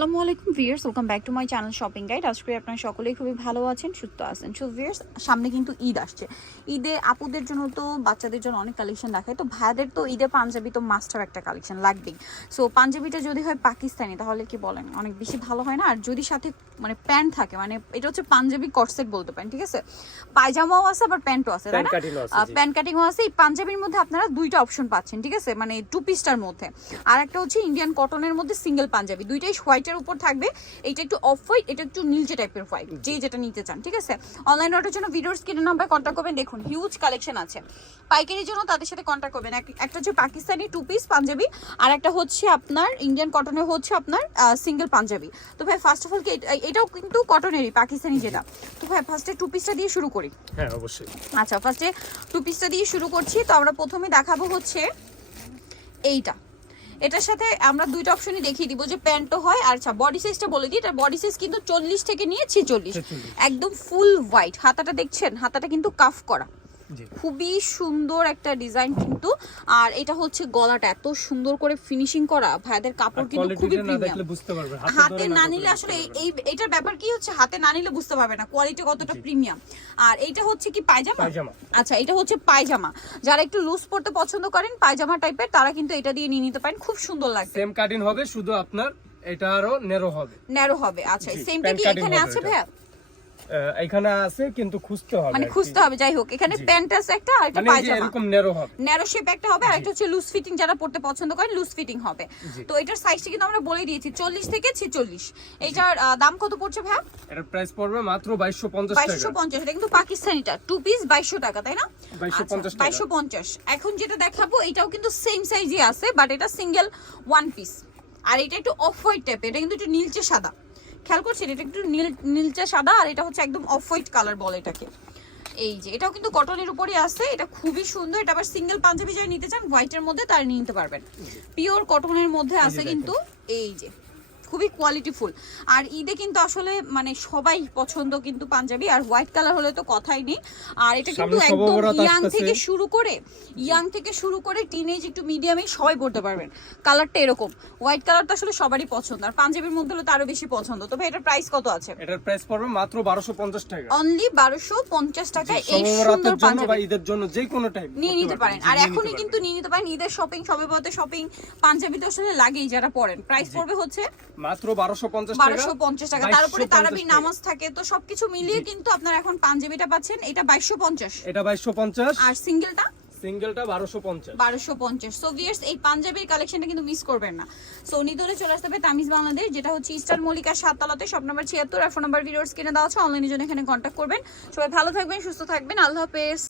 আসসালামু আলাইকুম viewers welcome back to my channel shopping guide. আজকে করি আপনারা সকলেই খুবই ভালো আছেন সুস্থ আছেন। সো ভিয়ার্স সামনে কিন্তু ঈদ আসছে। ঈদে আপুদের জন্য তো বাচ্চাদের জন্য অনেক কালেকশন দেখায়। তো ভাইদের তো ঈদে পাঞ্জাবি তো মাস্টার একটা কালেকশন লাগবেই। সো পাঞ্জাবিটা যদি হয় পাকিস্তানি তাহলে কি বলেন? অনেক বেশি ভালো হয় না? আর যদি সাথে মানে প্যান্ট থাকে মানে এটা হচ্ছে পাঞ্জাবি কটসেট বলতে পারেন ঠিক আছে? পায়জামাও আছে আবার প্যান্টও আছে তাই না? প্যান্ট কাটিংও আছে, এই পাঞ্জাবির মধ্যে আপনারা দুইটা অপশন পাচ্ছেন ঠিক আছে? মানে টু পিসটার মধ্যে। আর একটা হচ্ছে ইন্ডিয়ান কটনের মধ্যে সিঙ্গেল পাঞ্জাবি। দুইটাই হোয়াইটের উপর থাকবে। এইটা একটু অফ হোয়াইট এটা একটু নীলচে টাইপের হোয়াইট যে যেটা নিতে চান ঠিক আছে? অনলাইন অর্ডারের জন্য ভিডিওর স্ক্রিনের নাম্বার কন্ট্যাক্ট করবেন। দেখুন হিউজ কালেকশন আছে। পাইকারির জন্য তাদের সাথে কন্ট্যাক্ট করবেন। এক- একটা হচ্ছে পাকিস্তানি টু পিস পাঞ্জাবি আর একটা হচ্ছে আপনার ইন্ডিয়ান কটনের হচ্ছে আপনার সিঙ্গেল পাঞ্জাবি। তো ভাই ফার্স্ট অফ অল কি এটাও কিন্তু কটনেরই পাকিস্তানি যেটা। তো ভাই ফার্স্টে টু পিসটা দিয়ে শুরু করি। হ্যাঁ অবশ্যই। আচ্ছা ফার্স্টে টু পিসটা দিয়ে শুরু করছি। তো আমরা প্রথমে দেখাবো হচ্ছে এইটা। এটার সাথে আমরা দুইটা অপশনই দেখিয়ে দিব যে প্যান্টও হয় আর আচ্ছা বডি সাইজটা বলে দিই। এটা বডি সাইজ কিন্তু চল্লিশ থেকে নিয়ে ছেচল্লিশ। 46 একদম ফুল হোয়াইট হাতাটা দেখছেন? হাতাটা কিন্তু কাফ করা। খুবই সুন্দর একটা ডিজাইন কিন্তু। আর এটা হচ্ছে গলাটা এত সুন্দর করে ফিনিশিং করা। ভাইদের কাপড় কিন্তু খুবই প্রিমিয়াম হাতে না নিলে আসলে এই- এটার ব্যাপার কি হচ্ছে? হাতে না নিলে বুঝতে পারবে না। কোয়ালিটি কতটা প্রিমিয়াম আর এটা হচ্ছে কি পায়জামা। আচ্ছা এটা হচ্ছে পায়জামা। যারা একটু লুজ পড়তে পছন্দ করেন পায়জামা টাইপের তারা কিন্তু এটা দিয়ে নিয়ে নিতে পারেন। খুব সুন্দর লাগবে। সেম কাটিং হবে শুধু আপনার এটা আরও নেরো হবে। ন্যারো হবে। আচ্ছা সেমটা কি এখানে আছে ভাইয়া? এখানে আছে কিন্তু খুঁজতে হবে মানে খুঁজতে হবে যাই হোক এখানে জি। প্যান্ট আছে একটা আর একটা মানে পায়জামা। এরকম নেরো হবে। ন্যারো শেপ একটা হবে আর একটা হচ্ছে লুজ ফিটিং যারা পড়তে পছন্দ করেন লুজ ফিটিং হবে। তো এটার সাইজটা কিন্তু আমরা বলে দিয়েছি চল্লিশ থেকে ছেচল্লিশ। এটার দাম কত পড়ছে ভাইয়া? এটার প্রাইস পড়বে মাত্র বাইশশো পঞ্চাশ বাইশশো টাকা পঞ্চাশ এটা কিন্তু পাকিস্তানিটা টু পিস বাইশশো টাকা তাই না? 2250 টাকা। বাইশশো পঞ্চাশ। এখন যেটা দেখাবো এটাও কিন্তু সেম সাইজই আছে বাট এটা সিঙ্গেল ওয়ান পিস আর এটা একটু অফ হোয়াইট টাইপের এটা কিন্তু একটু নীলচে সাদা। খেয়াল করছেন? এটা একটু নীল নীলচে সাদা আর এটা হচ্ছে একদম অফ হোয়াইট কালার বলে এটাকে। এই যে এটাও কিন্তু কটনের উপরই আছে এটা খুবই সুন্দর। এটা আবার সিঙ্গেল পাঞ্জাবি যারা নিতে চান হোয়াইটের মধ্যে তার নিতে পারবেন। পিওর কটনের মধ্যে আছে কিন্তু এই যে খুবই কোয়ালিটিফুল আর ঈদে কিন্তু আসলে মানে সবাই পছন্দ কিন্তু পাঞ্জাবি আর হোয়াইট কালার হলে তো কথাই নেই। আর এটা কিন্তু একদম ইয়াং থেকে শুরু করে ইয়াং থেকে শুরু করে টিনেজ একটু মিডিয়ামে সবাই পড়তে পারবেন। কালারটা এরকম। হোয়াইট কালারটা আসলে সবারই পছন্দ আর পাঞ্জাবির মধ্যে হলে তো আরও বেশি পছন্দ। তবে এটার প্রাইস কত আছে? এটার প্রাইস পড়বে মাত্র বারোশো পঞ্চাশ টাকা। অনলি বারোশো পঞ্চাশ টাকায় এই সুন্দর জন্য পাঞ্জাবি। ঈদের জন্য যে কোনো টাইপ নিয়ে নিতে পারেন। আর এখনই কিন্তু নিয়ে নিতে পারেন ঈদের শপিং সবে শপিং পাঞ্জাবি তো আসলে লাগেই যারা পড়েন। প্রাইস পড়বে হচ্ছে মাত্র বারোশো পঞ্চাশ টাকা। বারোশো পঞ্চাশ টাকা। তার উপরে তারাবি নামাজ থাকে তো সবকিছু মিলিয়ে কিন্তু আপনারা এখন পাঞ্জাবিটা পাচ্ছেন এটা বাইশশো পঞ্চাশ। এটা বাইশশো পঞ্চাশ। আর সিঙ্গেলটা? সিঙ্গেলটা বারোশো পঞ্চাশ। বারোশো পঞ্চাশ। সো ভিয়ার্স এই পাঞ্জাবির কালেকশনটা কিন্তু মিস করবেন না। সো নিদরে চলে আসতে হবে তামিজ বাংলাদেশ যেটা হচ্ছে ইস্টার মল্লিকা সাততলাতে সব নাম্বার ছিয়াত্তর আর ফোন নাম্বার ভিডিওস কিনে দেওয়া আছে। অনলাইনের জন্য এখানে কন্ট্যাক্ট করবেন। সবাই ভালো থাকবেন সুস্থ থাকবেন। আল্লাহ হাফেজ।